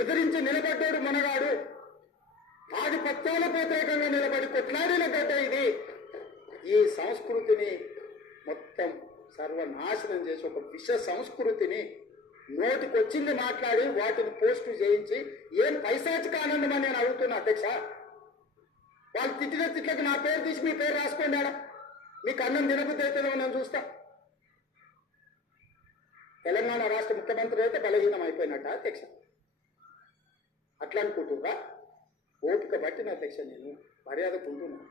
ఎదిరించి నిలబడ్డాడు మనగాడు. ఆధిపత్యాలకు వ్యతిరేకంగా నిలబడి కొట్లాడిన గడ్డ ఇది. ఈ సంస్కృతిని మొత్తం సర్వనాశనం చేసి ఒక విష సంస్కృతిని నోటికొచ్చింది మాట్లాడి వాటిని పోస్టు చేయించి ఏం పైశాచిక ఆనందం అని నేను అడుగుతున్నా అధ్యక్ష. వాళ్ళు తిట్టిన తిట్లకు నా పేరు తీసి మీ పేరు రాసుకోండాడా? మీకు అన్నం తినబుద్ధి నేను చూస్తా. తెలంగాణ రాష్ట్ర ముఖ్యమంత్రి అయితే బలహీనం అయిపోయినట్ట అధ్యక్ష? అట్లా అనుకుంటున్నా? ఓపిక పట్టిన అధ్యక్ష, నేను మర్యాదకు ఉంటున్నాను.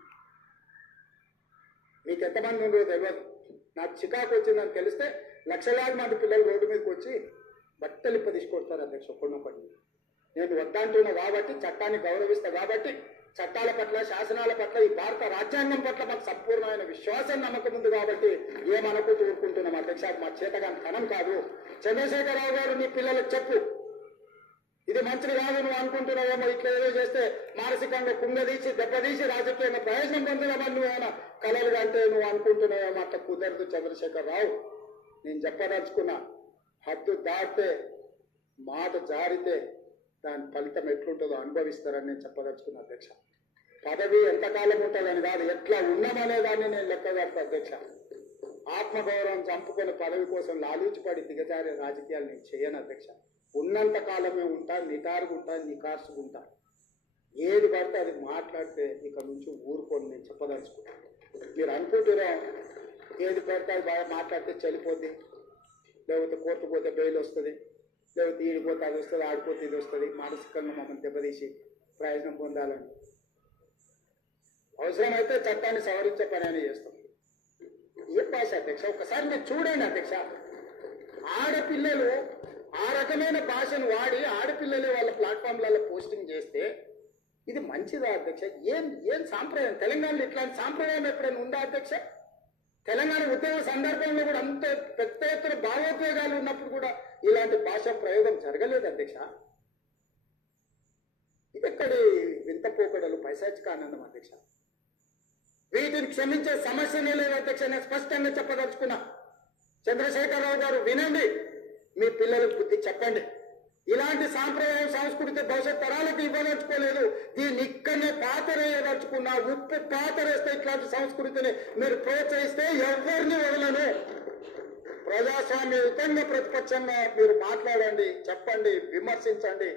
మీకు ఎంతమంది ఉందో తెలియదు. నాకు చికాకు వచ్చిందని తెలిస్తే లక్షలాది మంది పిల్లలు రోడ్డు మీదకి వచ్చి బట్టలు ఇప్ప తీసుకొడతారు అధ్యక్ష ఒక్కడినొక్కడిని. నేను వద్దంటున్నా కాబట్టి, చట్టాన్ని గౌరవిస్తా కాబట్టి, చట్టాల పట్ల, శాసనాల పట్ల, ఈ భారత రాజ్యాంగం పట్ల మాకు సంపూర్ణమైన విశ్వాసం, నమ్మకం ఉంది కాబట్టి ఏమనుకుంటూ ఊరుకుంటున్నాం అధ్యక్ష. మా చేతగాని కణం కాదు. చంద్రశేఖరరావు గారు నీ పిల్లలకు చెప్పు, ఇది మంచిది కాదు, నువ్వు అనుకుంటున్నావేమో ఇట్లా ఏదో చేస్తే మానసికంగా కుంగదీసి దెబ్బతీసి రాజకీయంగా ప్రయోజనం పొందినామని నువ్వేమైనా కలలుగా అంటే నువ్వు అనుకుంటున్నావేమో. అట్లా కుదరదు చంద్రశేఖరరావు. నేను చెప్పదలుచుకున్నా, హద్దు దాటితే, మాట జారితే దాని ఫలితం ఎట్లుంటుందో అనుభవిస్తారని నేను చెప్పదలుచుకున్నా అధ్యక్ష. పదవి ఎంతకాలం ఉంటుందని కాదు, ఎట్లా ఉన్నామనే దాన్ని నేను లెక్క కడతా అధ్యక్ష. ఆత్మగౌరవం చంపుకొని పదవి కోసం లాలూచిపడి దిగజారే రాజకీయాలు నేను చేయను అధ్యక్ష. ఉన్నంత కాలమే ఉంటా, నిటారుగుంటా, నికార్సుకుంటా. ఏది పడితే అది మాట్లాడితే ఇక నుంచి ఊరుకొని నేను చెప్పదలుచుకుంటాను. మీరు అనుకుంటున్నా ఏది పడితే అది బాగా మాట్లాడితే చనిపోద్ది, లేకపోతే కోర్టు పోతే బెయిల్ వస్తుంది, లేకపోతే ఈడిపోతే అది వస్తుంది, ఆడిపోతే ఇది వస్తుంది, మానసికంగా మమ్మల్ని దెబ్బతీసి ప్రయోజనం పొందాలని. అవసరమైతే చట్టాన్ని సవరించే పని అని చేస్తాం. ఏం భాష అధ్యక్ష? ఒకసారి మీరు చూడండి అధ్యక్ష. ఆడపిల్లలు ఆ రకమైన భాషను వాడి ఆడపిల్లలే వాళ్ళ ప్లాట్ఫామ్లలో పోస్టింగ్ చేస్తే ఇది మంచిదా అధ్యక్ష? ఏం సాంప్రదాయం? తెలంగాణలో ఇట్లాంటి సాంప్రదాయం ఎప్పుడైనా ఉందా అధ్యక్ష? తెలంగాణ ఉద్యమ సందర్భంలో కూడా అంత పెద్ద ఎత్తున భావోద్వేగాలు ఉన్నప్పుడు కూడా ఇలాంటి భాషా ప్రయోగం జరగలేదు అధ్యక్ష. ఇది ఎక్కడి వింత పోకడలు, పైశాచిక ఆనందం అధ్యక్ష. వీటిని క్షమించే సమస్యనే లేదు అధ్యక్ష. నేను స్పష్టంగా చెప్పదలుచుకున్నా. చంద్రశేఖరరావు గారు వినండి, మీ పిల్లలకు బుద్ధి చెప్పండి. ఇలాంటి సాంప్రదాయం, సంస్కృతి భవిష్యత్ తరాలకు ఇవ్వదలుచుకోలేదు. దీన్ని ఇక్కడనే పాతరేయదలుచుకున్నా. ఉప్పు పాతరేస్తే ఇట్లాంటి సంస్కృతిని మీరు ప్రోత్సహిస్తే ఎవరిని వదలను. ప్రజాస్వామ్యయుతంగా ప్రతిపక్షంగా మీరు మాట్లాడండి, చెప్పండి, విమర్శించండి.